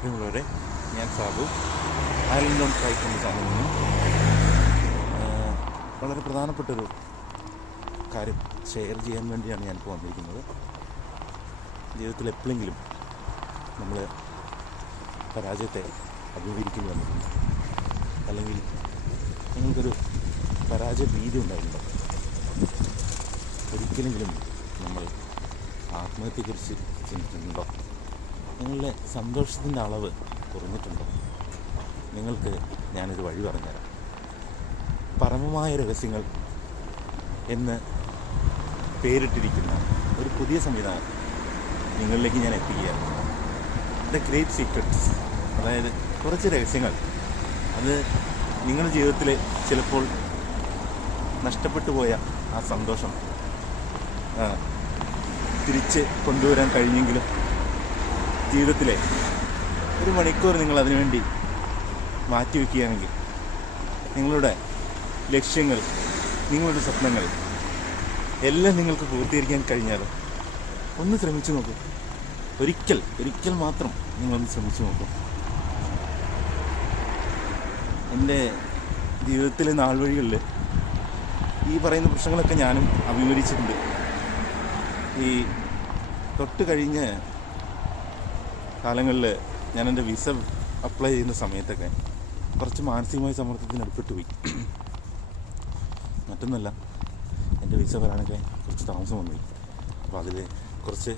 പ്രിയമുള്ളവരെ, ഞാൻ Sabu island on ട്രൈക്ക് എന്ന ചാനലിൽ നിന്ന് വളരെ പ്രധാനപ്പെട്ടൊരു കാര്യം ഷെയർ ചെയ്യാൻ വേണ്ടിയാണ് ഞാനിപ്പോൾ വന്നിരിക്കുന്നത്. ജീവിതത്തിൽ എപ്പോഴെങ്കിലും നമ്മൾ പരാജയത്തെ അഭിമുഖീകരിക്കേണ്ടി വന്നിട്ടുണ്ട്, അല്ലെങ്കിൽ നിങ്ങൾക്കൊരു പരാജയ ഭീതി ഉണ്ടായിട്ടുണ്ടോ? ഒരിക്കലെങ്കിലും നമ്മൾ ആത്മഹത്യയെക്കുറിച്ച് ചിന്തിക്കുന്നുണ്ടോ? നിങ്ങളുടെ സന്തോഷത്തിൻ്റെ അളവ് കുറഞ്ഞിട്ടുണ്ടോ? നിങ്ങൾക്ക് ഞാനൊരു വഴി പറഞ്ഞുതരാം. പരമമായ രഹസ്യങ്ങൾ എന്ന് പേരിട്ടിരിക്കുന്ന ഒരു പുതിയ സംവിധാനം നിങ്ങളിലേക്ക് ഞാൻ എത്തിക്കുകയാണ്. ദ ഗ്രേറ്റ് സീക്രട്സ്, അതായത് കുറച്ച് രഹസ്യങ്ങൾ. അത് നിങ്ങളുടെ ജീവിതത്തിൽ ചിലപ്പോൾ നഷ്ടപ്പെട്ടു പോയ ആ സന്തോഷം തിരിച്ച് കൊണ്ടുവരാൻ കഴിഞ്ഞെങ്കിലും ജീവിതത്തിലെ ഒരു മണിക്കൂർ നിങ്ങൾ അതിനുവേണ്ടി മാറ്റിവെക്കുകയാണെങ്കിൽ നിങ്ങളുടെ ലക്ഷ്യങ്ങൾ, നിങ്ങളുടെ സ്വപ്നങ്ങൾ എല്ലാം നിങ്ങൾക്ക് പൂർത്തീകരിക്കാൻ കഴിഞ്ഞാൽ ഒന്ന് ശ്രമിച്ചു നോക്കൂ. ഒരിക്കൽ മാത്രം നിങ്ങളൊന്ന് ശ്രമിച്ചു നോക്കൂ. എൻ്റെ ജീവിതത്തിലെ നാൾ വഴികളിൽ ഈ പറയുന്ന പ്രശ്നങ്ങളൊക്കെ ഞാനും അഭിമുഖീകരിച്ചിട്ടുണ്ട്. ഈ തൊട്ട് കഴിഞ്ഞ കാലങ്ങളിൽ ഞാൻ എൻ്റെ വിസ അപ്ലൈ ചെയ്യുന്ന സമയത്തൊക്കെ കുറച്ച് മാനസികമായ സമ്മർദ്ദത്തിന് അടിപ്പെട്ടു പോയി. മറ്റൊന്നല്ല, എൻ്റെ വിസ വരാനൊക്കെ കുറച്ച് താമസം വന്നുപോയി. അപ്പോൾ അതിൽ കുറച്ച്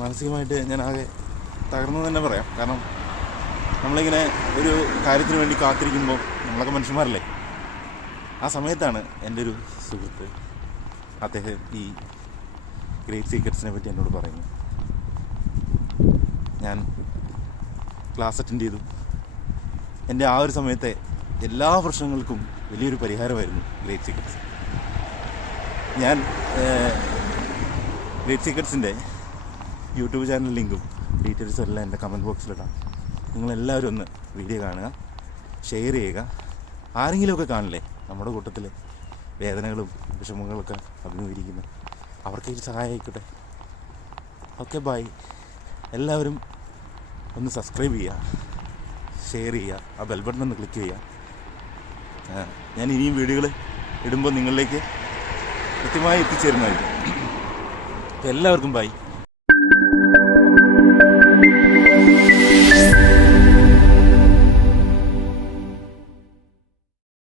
മാനസികമായിട്ട് ഞാൻ ആകെ തകർന്നു തന്നെ പറയാം. കാരണം നമ്മളിങ്ങനെ ഒരു കാര്യത്തിന് വേണ്ടി കാത്തിരിക്കുമ്പോൾ നമ്മളൊക്കെ മനുഷ്യന്മാരല്ലേ. ആ സമയത്താണ് എൻ്റെ ഒരു സുഹൃത്ത്, അദ്ദേഹം ഈ ഗ്രേറ്റ് സീക്രട്സിനെ പറ്റി എന്നോട് പറയുന്നു. ഞാൻ ക്ലാസ് അറ്റൻഡ് ചെയ്തു. എൻ്റെ ആ ഒരു സമയത്തെ എല്ലാ പ്രശ്നങ്ങൾക്കും വലിയൊരു പരിഹാരമായിരുന്നു ഗ്രേറ്റ് സീക്രട്സ്. ഞാൻ ഗ്രേറ്റ് സീക്രട്സിൻ്റെ യൂട്യൂബ് ചാനൽ ലിങ്കും ഡീറ്റെയിൽസും എല്ലാം എൻ്റെ കമൻറ്റ് ബോക്സിലിടാം. നിങ്ങളെല്ലാവരും ഒന്ന് വീഡിയോ കാണുക, ഷെയർ ചെയ്യുക. ആരെങ്കിലുമൊക്കെ കാണില്ലേ നമ്മുടെ കൂട്ടത്തിൽ വേദനകളും വിഷമങ്ങളൊക്കെ അഭിമുഖീകരിക്കുന്ന, അവർക്ക് ഒരു സഹായം ആയിക്കോട്ടെ. Okay, bye. എല്ലാവരും ഒന്ന് സബ്സ്ക്രൈബ് ചെയ്യുക, ഷെയർ ചെയ്യുക, ആ ബെൽ ബട്ടൺ ഒന്ന് ക്ലിക്ക് ചെയ്യുക. ഞാൻ ഇനിയും വീഡിയോകൾ ഇടുമ്പോൾ നിങ്ങളിലേക്ക് കൃത്യമായി എത്തിച്ചേരുന്നതായിരിക്കും. അപ്പോൾ എല്ലാവർക്കും ബൈ.